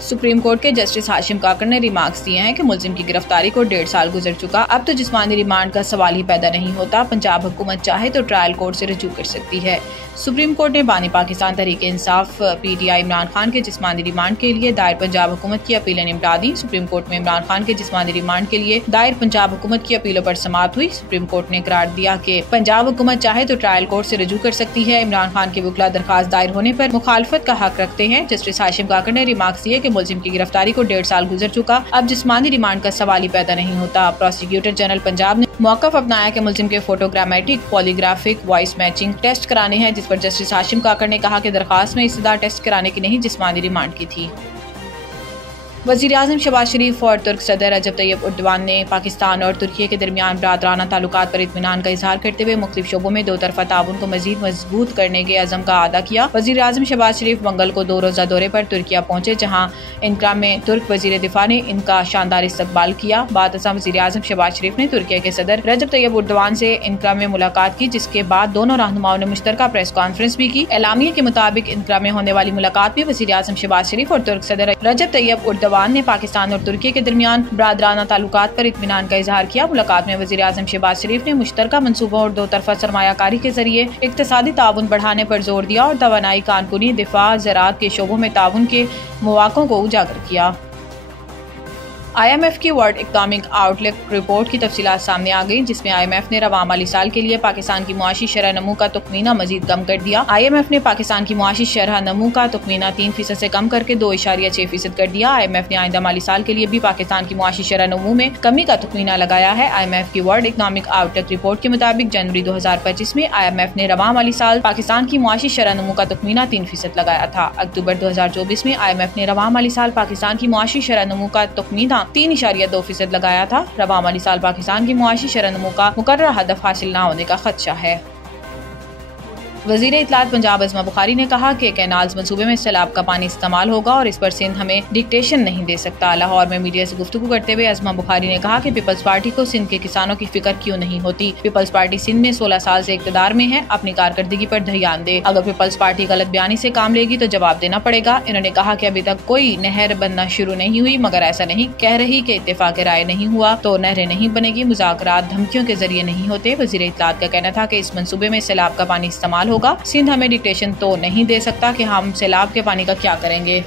Supreme court के justice Hashim काकर ने remarks दिए हैं कि मुलजिम की गिरफ्तारी को 1.5 साल गुजर चुका, अब तो जिस्मानी रिमांड का सवाल ही पैदा नहीं होता। पंजाब हुकूमत चाहे तो ट्रायल कोर्ट से रजू कर सकती है। सुप्रीम कोर्ट ने बानी पाकिस्तान तहरीक इंसाफ PTI इमरान खान के जिस्मानी रिमांड के लिए दायर पंजाब हुकूमत की अपीलें निपटा दी। सुप्रीम कोर्ट में इमरान खान के जिस्मानी रिमांड के लिए दायर पंजाब हुकूमत की अपीलों पर समाअत हुई। सुप्रीम कोर्ट ने करार दिया कि पंजाब हुकूमत चाहे तो ट्रायल कोर्ट से रजू कर सकती है। इमरान खान के वकील दरखास्त दायर होने पर मुखालफत का हक रखते हैं। जस्टिस हाशिम काकर ने रिमार्क्स दिए कि मुलजिम की गिरफ्तारी को 1.5 साल गुजर चुका, अब जिस्मानी रिमांड का सवाल ही पैदा नहीं होता। प्रोसिक्यूटर जनरल पंजाब ने मौक़िफ़ अपनाया कि मुलजिम के photogrammetric polygraphic voice matching test कराने हैं, जिस पर जस्टिस हाशिम काकर ने कहा कि दरखास्त में इब्तिदा टेस्ट कराने की नहीं, जिस्मानी रिमांड की थी। वज़ीर-ए-आज़म शहबाज शरीफ और तुर्क सदर रजब तैयब उर्दवान ने पाकिस्तान और तुर्की के दरमियान बरादराना ताल्लुकात पर इत्मीनान का इजहार करते हुए मुख्तलिफ शोबों में दो तरफा ताउन को मजीद मजबूत करने के अज़म का अदा किया। वज़ीर-ए-आज़म शहबाज शरीफ मंगल को 2 रोज़ा दौरे पर तुर्किया पहुंचे, जहां इनका में तुर्क वज़ीर दिफा ने इनका शानदार इस्तकबाल किया। बाद वज़ीर-ए-आज़म शहबाज शरीफ ने तुर्किया के सदर रजब तैयब उर्दवान से इनका में मुलाकात की, जिसके बाद दोनों रहनुमाओं ने मुश्तरका प्रेस कॉन्फ्रेंस भी की। एलामिया के मुताबिक इनका में होने वाली मुलाकात में वज़ीर-ए-आज़म शहबाज शरीफ और तुर्क सदर रजब तैयब उर्दवान ने पाकिस्तान और तुर्की के दरमियान बरादराना ताल्लुकात पर इत्मीनान का इजहार किया। मुलाकात में वज़ीर-ए-आज़म शहबाज शरीफ ने मुश्तरका मंसूबों और 2 तरफा सरमायाकारी के जरिए इक्तिसादी ताउन बढ़ाने पर जोर दिया और तवानाई, कानूनी, दिफा, ज़राअत के शोबों में ताउन के मौक़ों को उजागर किया। IMF की वर्ल्ड इकनॉमिक आउटलुक रिपोर्ट की तफसीलात सामने आ गई, जिसमें IMF ने रवां माली साल के लिए पाकिस्तान की मुआशी शरह नमू का तुखमीना मजीद कम कर दिया। IMF ने पाकिस्तान की मुआशी शरह नमू का तुखमीना 3% से कम करके 2.6% कर दिया। IMF ने आइंदा माली साल के लिए भी पाकिस्तान की मुआशी शरह नमू में कमी का तुखमीना लगाया है। IMF की वर्ल्ड इकनॉमिक आउटलुक रिपोर्ट के मुताबिक जनवरी 2025 में IMF ने रवां माली साल पाकिस्तान की मुआशी शरह नमू का तुखमीना 3% लगाया था। अक्टूबर 2024 में IMF ने रवां माली साल पाकिस्तान की मुआशी शरह नमू का तुखमीना 3.2% लगाया था। रवां माली साल पाकिस्तान की मुआशी शरह नमू का मुकर्रर हदफ हासिल न होने का खदशा है। वज़ीर इत्तलात पंजाब अज़मा बुखारी ने कहा कि कैनाल्स मंसूबे में सैलाब का पानी इस्तेमाल होगा और इस पर सिंध हमें डिक्टेशन नहीं दे सकता। लाहौर में मीडिया से गुफ्तगू करते हुए अज़मा बुखारी ने कहा कि पीपल्स पार्टी को सिंध के किसानों की फिक्र क्यों नहीं होती। पीपल्स पार्टी सिंध में 16 साल से इक़्तिदार में है, अपनी कारकर्दगी पर ध्यान दे। अगर पीपल्स पार्टी गलत बयानी से काम लेगी तो जवाब देना पड़ेगा। इन्होंने कहा कि अभी तक कोई नहर बनना शुरू नहीं हुई, मगर ऐसा नहीं कह रही कि इत्तेफाक राय नहीं हुआ तो नहरें नहीं बनेगी। मुज़ाकरात धमकियों के जरिए नहीं होते। वज़ीर इत्तलात का कहना था कि इस मंसूबे में सैलाब का पानी इस्तेमाल होगा। सिंध हमें डिक्टेशन तो नहीं दे सकता कि हम सैलाब के पानी का क्या करेंगे।